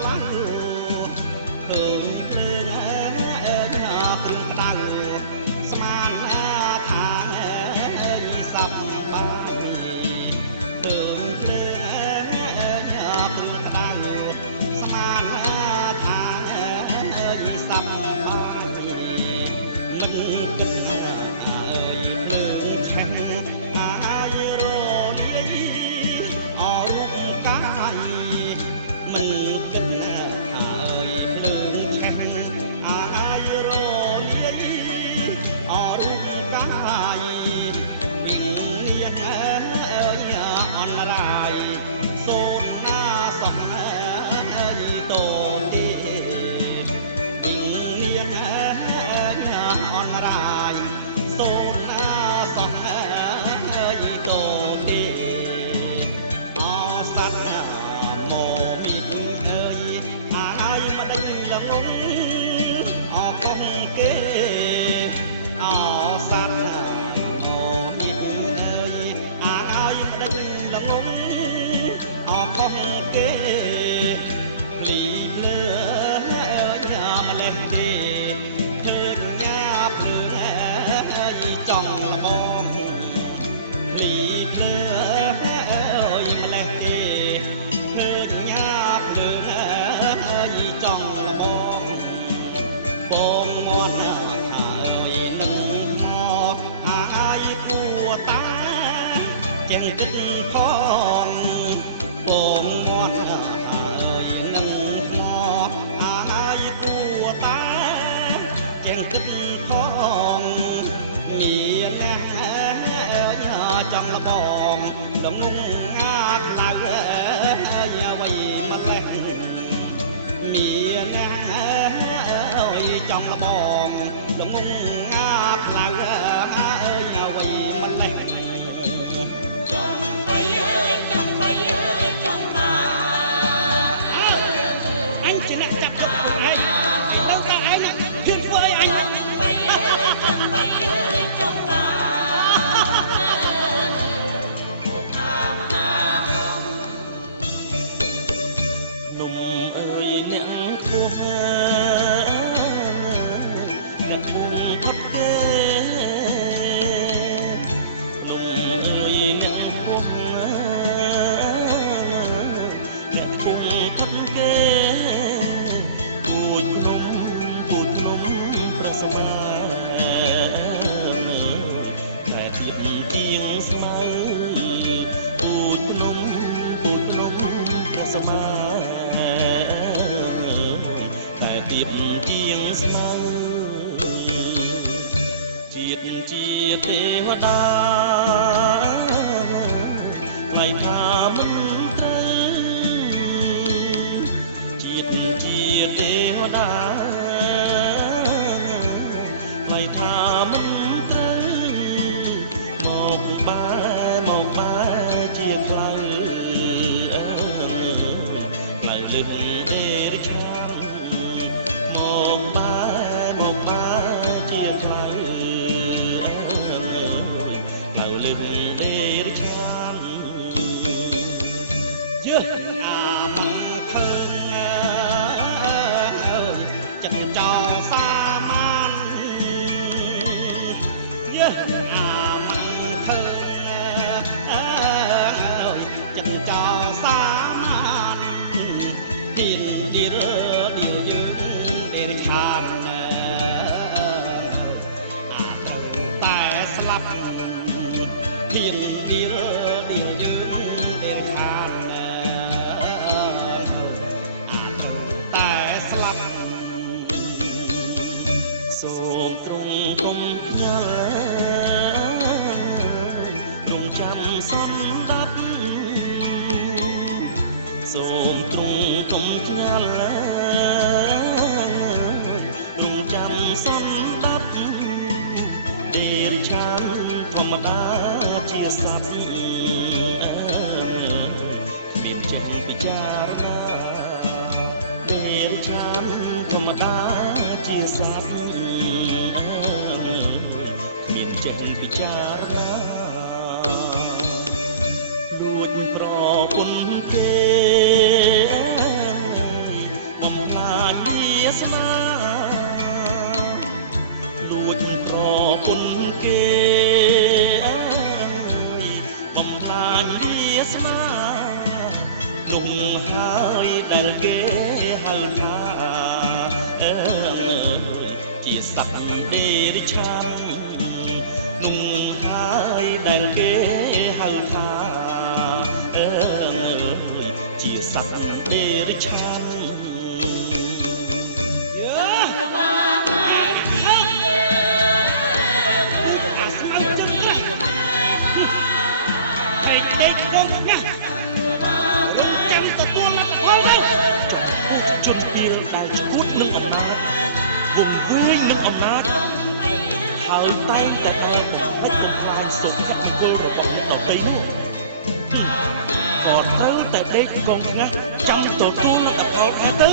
ក្លៅឃើញភ្លើងគ្រឿងក្តៅស្មានថាសប្បាយឃើញភ្លើងគ្រឿងក្តៅស្មានថាសប្បាយមិនគិតអើយភ្លើងឆេះអាយរលាយអរូបកាយមិនគិតអើយភ្លើងឆេះអាយរលាយអរូបកាយវិញ្ញាណអើយអនរាយសូនណាសោះតូទីវិញ្ញាណអនរាយសូនណាសោះតូទីអសត្វមកមីអើយអាយមកដេញលងងអខុសគេអសត្វមកមីអើយអាយមកដេញលងងអខុសគេភ្លីភ្លើអើយម្លេះទេឃើញញ៉ាភ្លើងអើយចង់លបងភ្លីភ្លើអើយម្លេះទេឃើញញ៉ាភ្លើងអើយចង់លបងពងមាត់ថាអើយនឹងថ្មអាយគួតាចេះគិតផងពងមាត់ថាអើយនឹងថ្មអាយគួតាចេះគិតផងមានអ្នកអើយចង់លបងលងងងាខ្លៅអើយអ្វីម្លេះមានអ្នកអើយចង់លបងលងងងាខ្លៅអើយអ្វីម្លេះអញជាអ្នកចាប់យកខ្លួនឯងឥឡូវតើឯងហ៊ានធ្វើអីអញនំអើយអ្នកខ្ពស់អ្នកគង់ផុតគេនំអើយអ្នកខ្ពស់អ្នកគង់ផុតគេពូជភ្នំព្រះសម្មាតែទៀបជាងស្មៅពូជភ្នំព្រះសម្មាតែទៀបជាងស្មៅជាតិជាទេវតាថ្លៃថាមិនត្រូវជាតិជាទេវតាថ្លៃថាមិនត្រូវមកបែជាខ្លៅខ្លៅលឹងដេរឆានមកបែជាខ្លៅខ្លៅលឹងដេរឆានយើអាម៉ាំងភើងចិត្តចោសាមានយើអាម៉ាំងភើងចិត្តចោសាមានហ៊ានឌីលយើងដេរខានអាត្រូវតែស្លាប់ហ៊ានឌីលយើងដេរខានអាត្រូវតែស្លាប់សូមទ្រង់កុំខ្ញាល់រំចាំសន្តាប់សូមទ្រង់កុំខ្ញាល់រំចាំសន្តាប់ដេរឆានធម្មតាជាសត្វគ្មានចេះពិចារណាដេរឆានធម្មតាជាសត្វគ្មានចេះពិចារណាលួចប្រពន្ធគេ បំផ្លាញវាសនាលួចប្រពន្ធគេអើយបំផ្លាញវាសនានោះហើយដែលគេហៅថាអើយជាសត្វដេរិឆាននោះហើយដែលគេហៅថាអើយជាសត្វដេរិឆានយើហឹកគឺអាស្មៅជើងក្រាស់ហើយដេកកងណាស់រងចាំទទួលលទ្ធផលទៅចំពោះជនពីលដែលឈួតនឹងអំណាចវង្វេងនឹងអំណាចហើយតែងតែដើរបំផ្លិចបំផ្លាញសុភមង្គលរបស់អ្នកដទៃនោះក៏ត្រូវតែដេកកងថ្ងាសចាំទទួលលទ្ធផលដែរទៅ